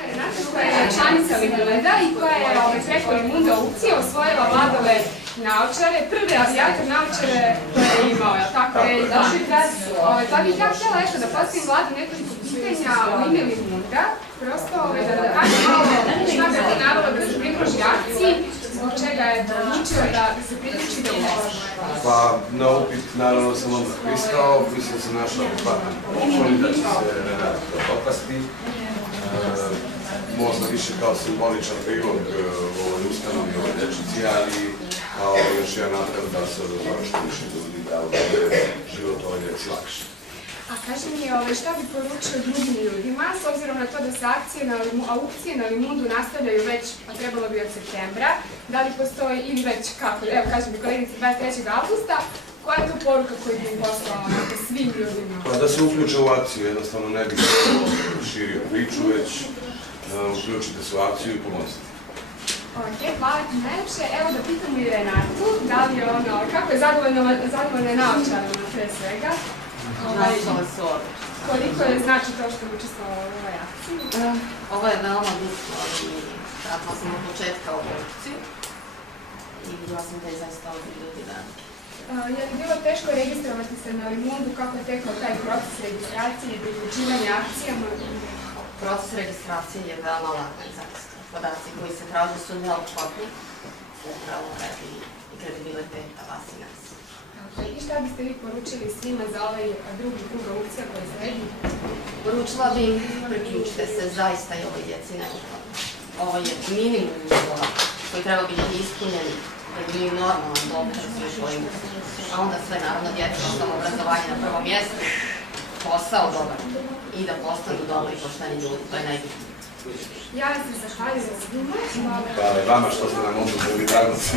Renata koja je članica Limunda i koja je preko Limunda aukcije osvojila Vladove naočare, prve avijator naočare koje je imao, jel' tako je došli da... Pa bih ja htjela eto da postavim Vladu nekoliko pitanja o ime Limunda, prosto da kažem malo šta ga je navalo da se pridruži akciji, zbog čega je odlučio da se pridruži da uloži. Pa na upit naravno sam onda pristao, mislim da sam našao adekvatan poklon i da će se Renata dopasti. Možda više kao simboličan prilog ovoj ustanovi i ovoj dečici, ali kao još jedan apel da se odozove što više ljudi, da bude život ovoj djeci lakše. A kaži mi, šta bi poručio drugim ljudima, s obzirom na to da se aukcije na Limundu nastavljaju već, pa trebalo bi od septembra, da li postoji ili već kako, evo kažem mi kolegice 23. augusta, koja je to poruka koju bi im poslala svim ljudima? Pa da se uključe u akciju, jednostavno ne bih širio priču, već uključite se u akciju i pomozite. Ok, hvala ti najljepše. Evo da pitamo i Renatu, da li je ono, kako je zadovoljna naočarama pre svega? Naočale su odlične. Koliko je znači to što je učestvovalo u ovoj akciji? Ovo je veoma bitno i pratila sam od početka ovu akciju i vidjela sam da je zaista ovdje ljudi veliki. Je li bilo teško registrovati se na Limundu, kako je tekao taj proces registracije i priključivanja akcijama? Proces registracije je veoma lagan zaista. Podaci koji se traže su neophodni, upravo radi i kredibiliteta vas i nas. I šta biste vi poručili svima za ovaj drugi krug aukcija koji sledi? Poručila bi im, priključite se, zaista je ovoj djeci neophodno. Ovo je minimum uslova koji treba biti ispunjeni da bi bili normalan dobar svi svojim, a onda sve naravno djeca ostalo obrazovanje na prvom mjestu, posao dobar i da postanu dobri i pošteni ljudi, to je najbitnije. Ja se zahvaljujem svima. Hvala i vama što ste nam ovdje solidarnosti.